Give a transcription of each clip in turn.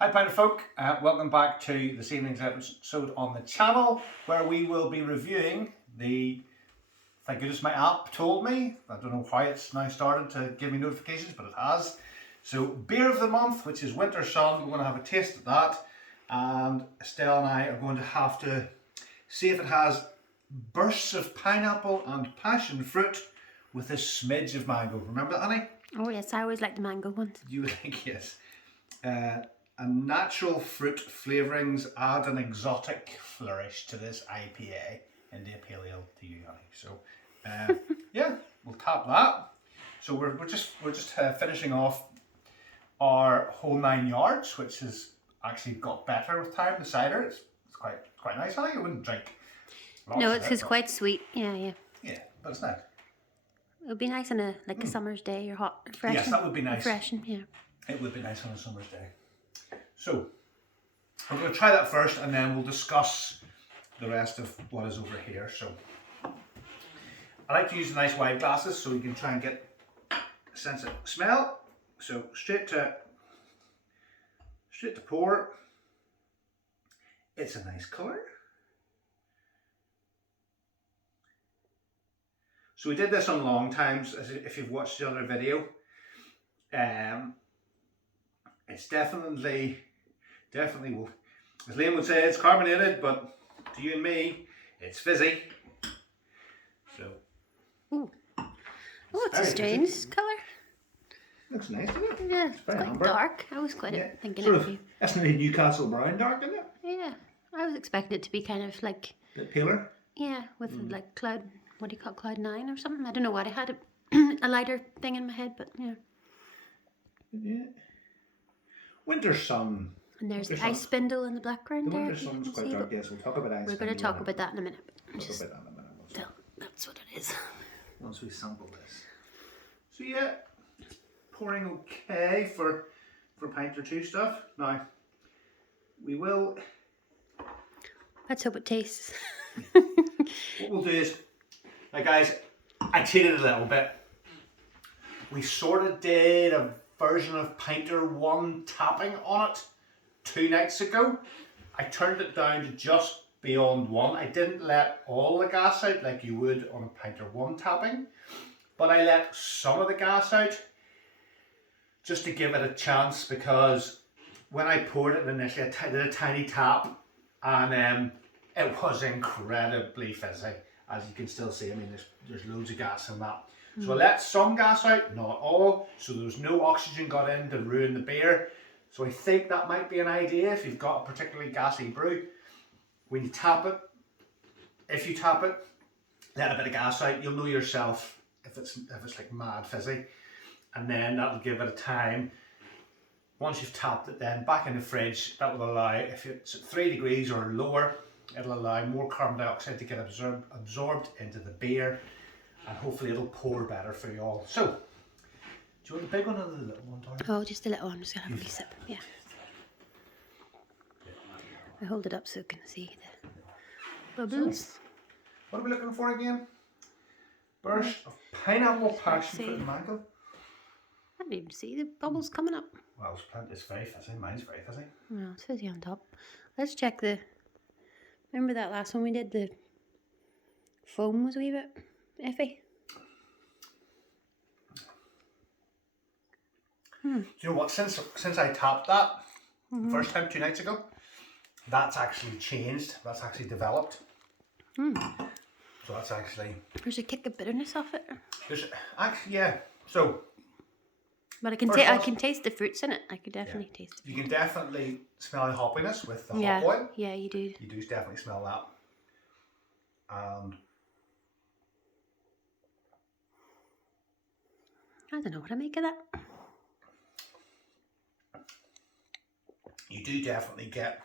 Hi Pinter folk, welcome back to this evening's episode on the channel where we will be reviewing thank goodness my app told me, I don't know why it's now started to give me notifications, but it has. So beer of the month, which is Winter Sun, we're going to have a taste of that, and Estelle and I are going to have to see if it has bursts of pineapple and passion fruit with a smidge of mango. Remember that, honey? Oh yes, I always like the mango ones. You think yes. And natural fruit flavourings add an exotic flourish to this IPA. India Pale Ale to you, honey. So, yeah, we'll tap that. So we're just finishing off our whole 9 yards, which has actually got better with time. The cider, it's quite nice, honey. I wouldn't drink lots No, of it's it, just quite sweet. Yeah. Yeah, but it's nice. It would be nice on a summer's day or hot, refreshing. Yes, that would be nice. Refreshing, yeah. It would be nice on a summer's day. So, I'm going to try that first and then we'll discuss the rest of what is over here. So, I like to use nice wide glasses so we can try and get a sense of smell. So, straight to pour. It's a nice colour. So we did this on long times, as if you've watched the other video. It's definitely, as Liam would say, it's carbonated, but to you and me, it's fizzy. So. Ooh. Oh, it's a strange colour. Looks nice, doesn't it? Yeah, it's quite amber. dark. I was quite thinking sort it of, would be. that's nearly Newcastle brown dark, isn't it? Yeah, I was expecting it to be kind of like. A bit paler? Yeah, with like cloud, what do you call it, cloud 9 or something? I don't know what I had a lighter thing in my head, but yeah. Yeah. Winter Sun. And there's the ISpindle in the background there. Winter Sun's quite dark, yes, we'll talk about ISpindle. We're going to talk about that in a minute. Talk about that in a minute. So, that's what it is. Once we sample this. So yeah, it's pouring okay for pint or two stuff. Now, we will... Let's hope it tastes. What we'll do is, like guys, I cheated a little bit. We sort of did a version of Pinter 1 tapping on it 2 nights ago. I turned it down to just beyond 1. I didn't let all the gas out like you would on a Pinter 1 tapping, but I let some of the gas out just to give it a chance, because when I poured it initially, I did a tiny tap and it was incredibly fizzy, as you can still see. I mean, there's loads of gas in that. So I let some gas out, not all, so there's no oxygen got in to ruin the beer. So I think that might be an idea if you've got a particularly gassy brew. When you tap it, if you tap it, let a bit of gas out, you'll know yourself if it's like mad fizzy. And then that'll give it a time. Once you've tapped it, then back in the fridge, that will allow, if it's at 3 degrees or lower, it'll allow more carbon dioxide to get absorbed into the beer, and hopefully it'll pour better for you all. So, do you want the big one or the little one, Tori? Oh, just a little one. I'm just going to have a wee sip. Yeah. I hold it up so you can see the bubbles. So, what are we looking for again? Burst of pineapple, passion fruit and mango. I didn't even see the bubbles coming up. Well, it's very fizzy. Mine's very fizzy. No, it's fizzy on top. Let's check the... Remember that last one we did? The foam was a wee bit iffy. Do you know what? Since I tapped that the first time 2 nights ago, that's actually changed. That's actually developed. So that's actually... There's a kick of bitterness off it. There's actually, yeah. So... But I can taste the fruits in it. I could definitely taste it. You can definitely smell the hoppiness with the hop oil. Yeah, you do. You do definitely smell that. And I don't know what I make of that. you do definitely get,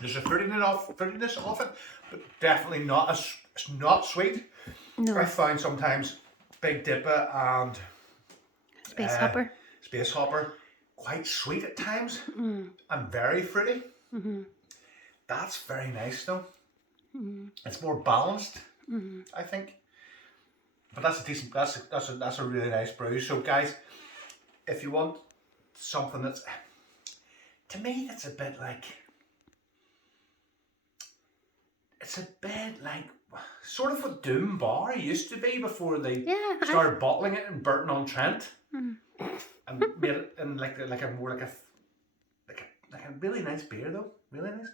there's a fruitiness off it, but definitely not it's not sweet. No. I find sometimes Big Dipper and Space Hopper quite sweet at times and very fruity. That's very nice though. It's more balanced, I think. But that's a decent. That's a really nice brew. So guys, if you want something that's to me that's a bit like, it's a bit like sort of what Doom Bar used to be before they started bottling it in Burton-on-Trent and made it in like a really nice beer though, really nice.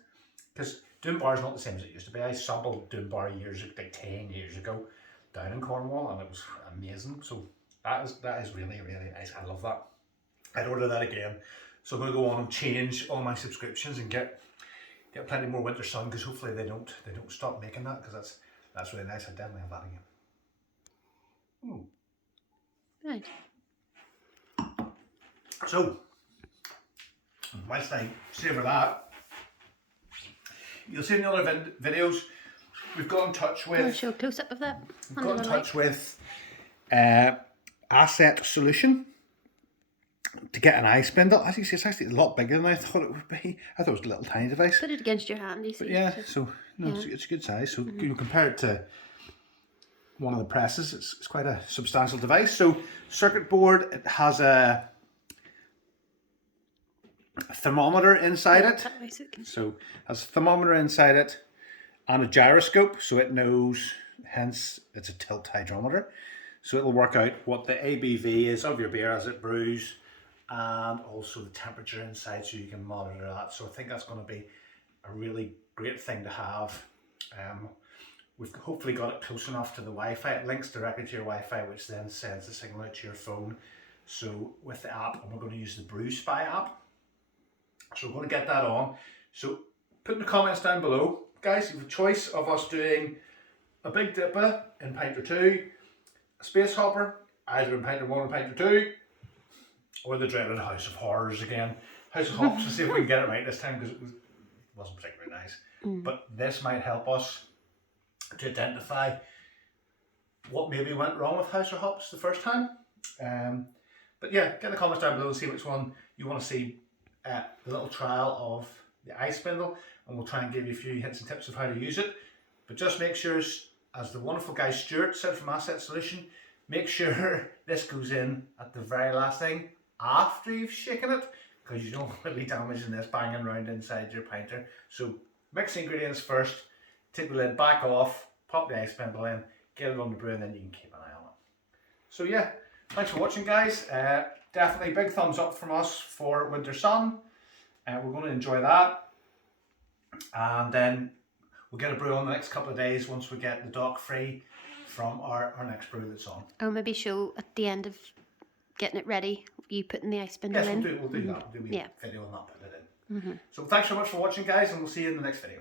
Because Doom Bar is not the same as it used to be. I sampled Doom Bar like 10 years ago down in Cornwall, and it was amazing. So that is really, really nice. I love that. I'd order that again. So I'm going to go on and change all my subscriptions and get plenty more Winter Sun, because hopefully they don't stop making that, because that's really nice. I definitely have that again. Right. So whilst I savour that, you'll see in the other videos we've got in touch with. I'll show a close up of that. We've got in touch with Asset Solution to get an ISpindle. As you see, it's actually a lot bigger than I thought it would be. I thought it was a little tiny device. Put it against your hand, you see. But yeah, so no, it's a good size. So you know, compare it to one of the presses, it's quite a substantial device. So circuit board, it has a thermometer inside it. So it has a thermometer inside it and a gyroscope, so it knows, hence it's a tilt hydrometer. So it'll work out what the ABV is of your beer as it brews, and also the temperature inside, so you can monitor that. So I think that's going to be a really great thing to have. We've hopefully got it close enough to the Wi-Fi. It links directly to your Wi-Fi, which then sends the signal out to your phone. So with the app, and we're going to use the Brew Spy app. So we're going to get that on. So put in the comments down below, guys, you have a choice of us doing a Big Dipper in Pinter 2, a Space Hopper, either in Pinter 1 or Pinter 2, or the dreaded House of Horrors again. House of Hops, to see if we can get it right this time, because it wasn't particularly nice. But this might help us to identify what maybe went wrong with House of Hops the first time. But yeah, get in the comments down below and see which one you want to see the little trial of the ISpindle, and we'll try and give you a few hints and tips of how to use it. But just make sure, as the wonderful guy Stuart said from Asset Solution, make sure this goes in at the very last thing after you've shaken it, because you don't want to be damaging this banging around inside your pinter. So mix the ingredients first, take the lid back off, pop the ISpindle in, get it on the brew, and then you can keep an eye on it. So yeah, thanks for watching, guys. Definitely big thumbs up from us for Winter Sun. We're going to enjoy that, and then we'll get a brew on the next couple of days once we get the dock free from our next brew that's on. I'll maybe show at the end of getting it ready, you putting the ISpindle in. Yes, we'll do that. We'll do a video on that, put it in. So thanks so much for watching, guys, and we'll see you in the next video.